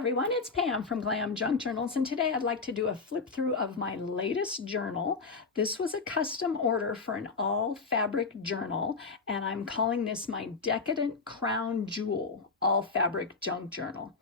everyone, it's Pam from GlamJunkJournals, and today I'd like to do a flip through of my latest journal. This was a custom order for an all fabric journal, and I'm calling this my Decadent Crown Jewel all fabric junk journal.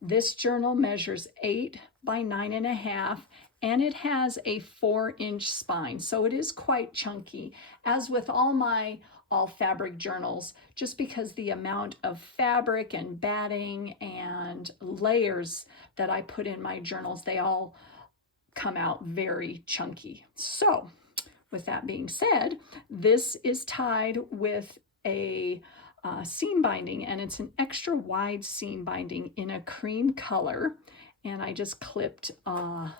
This journal measures 8 by 9.5, and it has a 4-inch spine, so it is quite chunky, as with all my all fabric journals, just because the amount of fabric and batting and layers that I put in my journals, they all come out very chunky. So with that being said, this is tied with a seam binding, and it's an extra wide seam binding in a cream color, and I just clipped a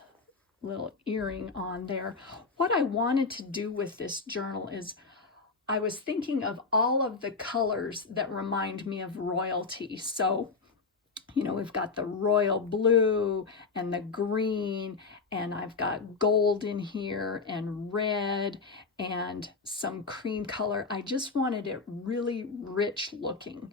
little earring on there. What I wanted to do with this journal is I was thinking of all of the colors that remind me of royalty. So, you know, we've got the royal blue and the green, and I've got gold in here and red and some cream color. I just wanted it really rich looking.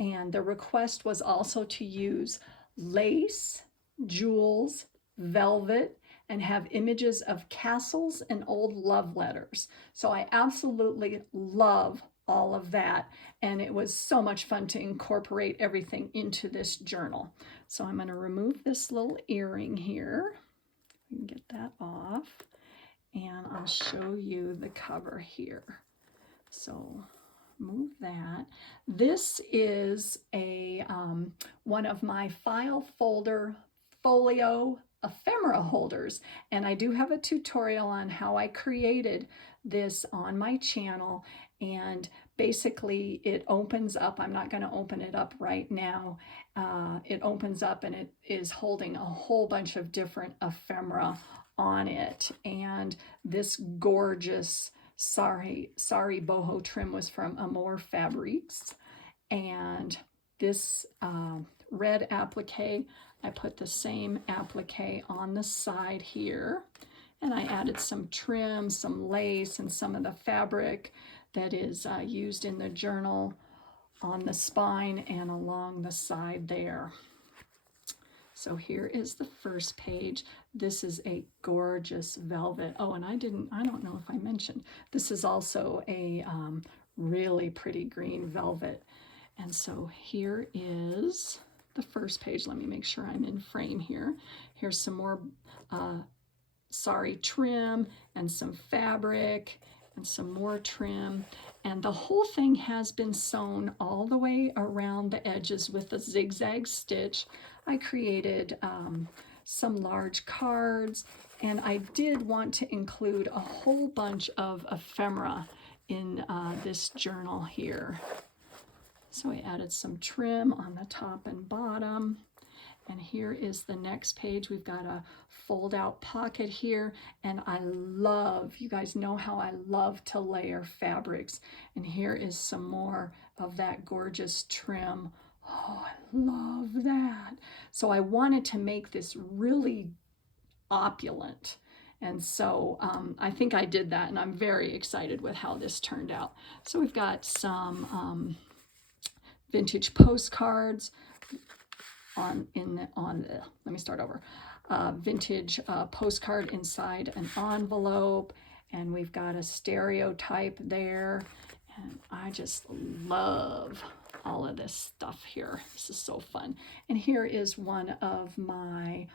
And the request was also to use lace, jewels, velvet, and have images of castles and old love letters. So I absolutely love all of that, and it was so much fun to incorporate everything into this journal. So I'm going to remove this little earring here. We can get that off, and I'll show you the cover here. So move that. This is a one of my file folder Folio ephemera holders, and I do have a tutorial on how I created this on my channel. And basically it opens up. I'm not going to open it up right now. It opens up and it is holding a whole bunch of different ephemera on it. And this gorgeous Sari Boho trim was from Amore Fabrics, and this red applique, I put the same applique on the side here, and I added some trim, some lace, and some of the fabric that is used in the journal on the spine and along the side there. So here is the first page. This is a gorgeous velvet. Oh, and I don't know if I mentioned, this is also a really pretty green velvet. And so here is the first page. Let me make sure I'm in frame here. Here's some more Sari trim and some fabric and some more trim. And the whole thing has been sewn all the way around the edges with a zigzag stitch. I created some large cards, and I did want to include a whole bunch of ephemera in this journal here. So I added some trim on the top and bottom. And here is the next page. We've got a fold out pocket here. And I love, you guys know how I love to layer fabrics. And here is some more of that gorgeous trim. Oh, I love that. So I wanted to make this really opulent. And so I think I did that, and I'm very excited with how this turned out. So we've got some vintage postcards let me start over. Vintage postcard inside an envelope, and we've got a stereotype there, and I just love all of this stuff here. This is so fun. And here is one of my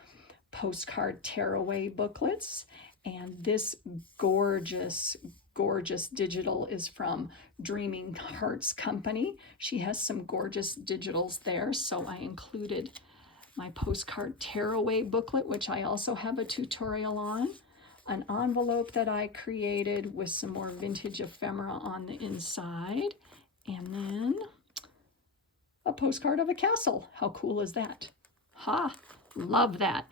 postcard tearaway booklets, and this gorgeous digital is from Dreaming Hearts Company. She has some gorgeous digitals there, so I included my postcard tearaway booklet, which I also have a tutorial on, an envelope that I created with some more vintage ephemera on the inside, and then a postcard of a castle. How cool is that? Ha! Love that.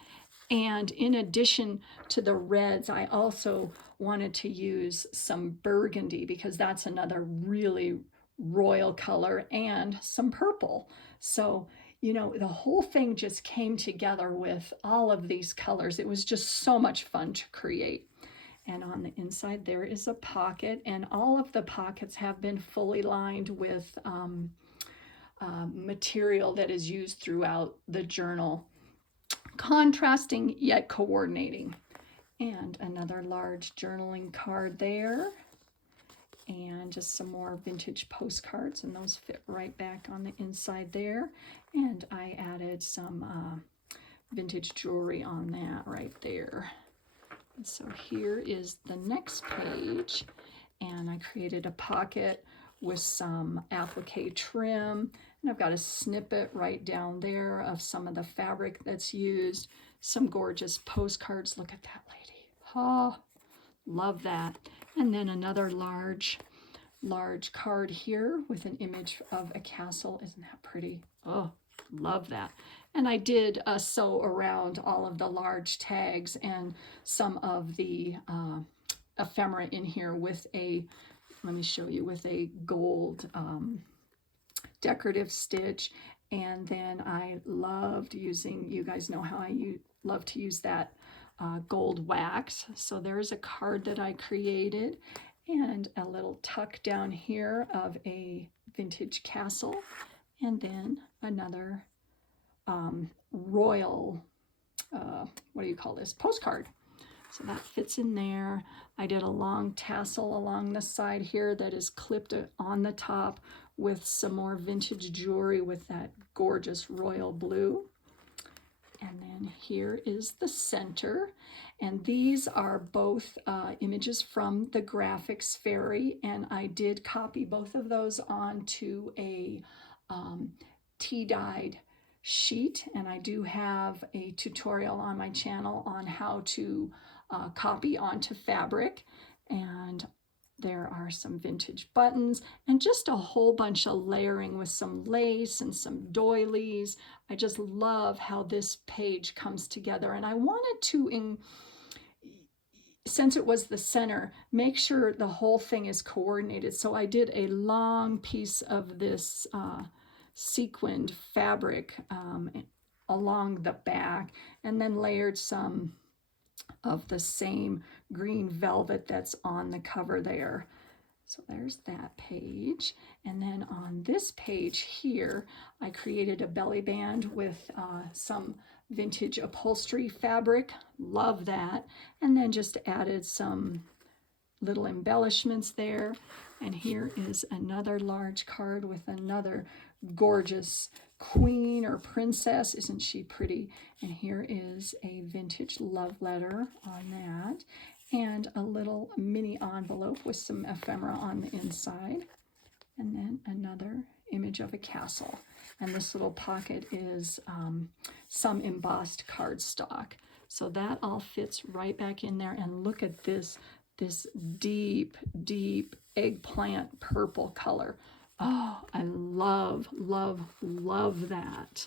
And in addition to the reds, I also wanted to use some burgundy, because that's another really royal color, and some purple. So, you know, the whole thing just came together with all of these colors. It was just so much fun to create. And on the inside, there is a pocket, and all of the pockets have been fully lined with material that is used throughout the journal. Contrasting yet coordinating. And another large journaling card there. And just some more vintage postcards, and those fit right back on the inside there. And I added some vintage jewelry on that right there. And so here is the next page, and I created a pocket with some applique trim, and I've got a snippet right down there of some of the fabric that's used. Some gorgeous postcards. Look at that lady. Oh, love that. And then another large card here with an image of a castle. Isn't that pretty? Oh, love that. And I did sew around all of the large tags and some of the ephemera in here with a, let me show you, with a gold decorative stitch. And then I loved using, you guys know how I love to use that gold wax. So there's a card that I created, and a little tuck down here of a vintage castle, and then another royal, what do you call this, postcard. So that fits in there. I did a long tassel along the side here that is clipped on the top with some more vintage jewelry with that gorgeous royal blue. And then here is the center. And these are both images from the graphics fairy. And I did copy both of those onto a tea-dyed sheet. And I do have a tutorial on my channel on how to copy onto fabric. And there are some vintage buttons and just a whole bunch of layering with some lace and some doilies. I just love how this page comes together. And I wanted to, since it was the center, make sure the whole thing is coordinated. So I did a long piece of this sequined fabric along the back, and then layered some of the same green velvet that's on the cover there. So there's that page. And then on this page here, I created a belly band with some vintage upholstery fabric. Love that. And then just added some little embellishments there. And here is another large card with another gorgeous queen or princess. Isn't she pretty? And here is a vintage love letter on that, and a little mini envelope with some ephemera on the inside, and then another image of a castle. And this little pocket is some embossed cardstock. So that all fits right back in there. And look at this deep eggplant purple color. Oh, I love that.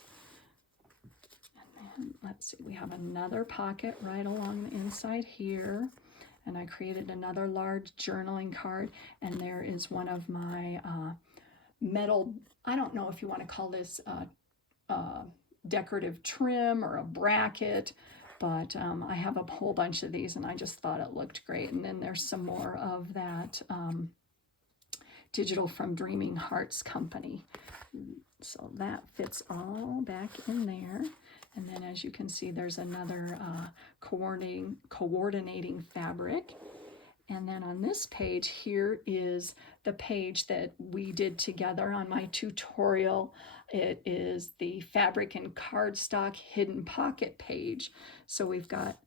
And then let's see, we have another pocket right along the inside here. And I created another large journaling card. And there is one of my metal, I don't know if you want to call this decorative trim or a bracket, but I have a whole bunch of these and I just thought it looked great. And then there's some more of that digital from Dreaming Hearts Company. So that fits all back in there. And then as you can see, there's another coordinating fabric. And then on this page here is the page that we did together on my tutorial. It is the fabric and cardstock hidden pocket page. So we've got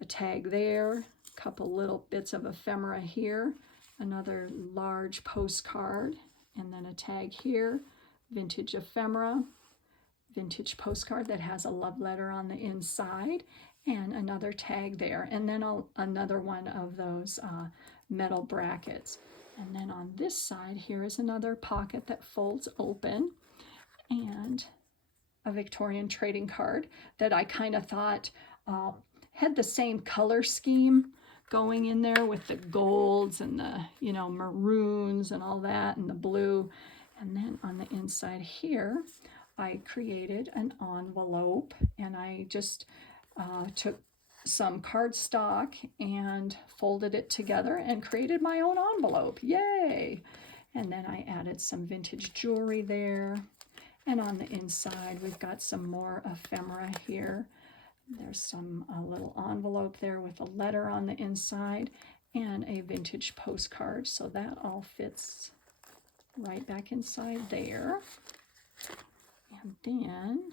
a tag there, a couple little bits of ephemera here, another large postcard, and then a tag here, vintage ephemera, vintage postcard that has a love letter on the inside, and another tag there, and then another one of those metal brackets. And then on this side here is another pocket that folds open, and a Victorian trading card that I kind of thought had the same color scheme going in there with the golds and the, you know, maroons and all that, and the blue. And then on the inside here, I created an envelope, and I just took some cardstock and folded it together and created my own envelope. Yay! And then I added some vintage jewelry there. And on the inside, we've got some more ephemera here. There's some little envelope there with a letter on the inside and a vintage postcard. So that all fits right back inside there. And then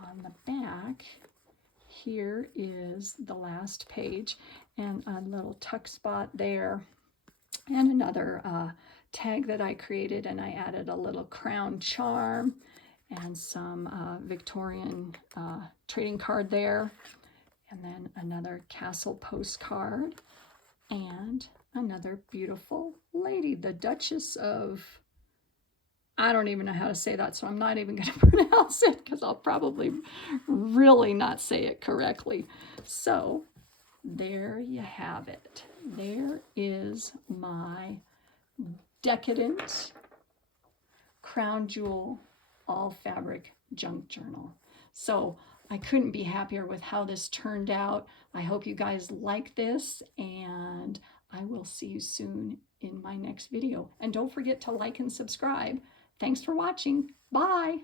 on the back, here is the last page and a little tuck spot there and another tag that I created, and I added a little crown charm and some Victorian trading card there, and then another castle postcard and another beautiful lady, the Duchess of, I don't even know how to say that, so I'm not even going to pronounce it because I'll probably really not say it correctly. So there you have it. There is my Decadent Crown Jewel all fabric junk journal. So I couldn't be happier with how this turned out. I hope you guys like this, and I will see you soon in my next video. And don't forget to like and subscribe. Thanks for watching. Bye.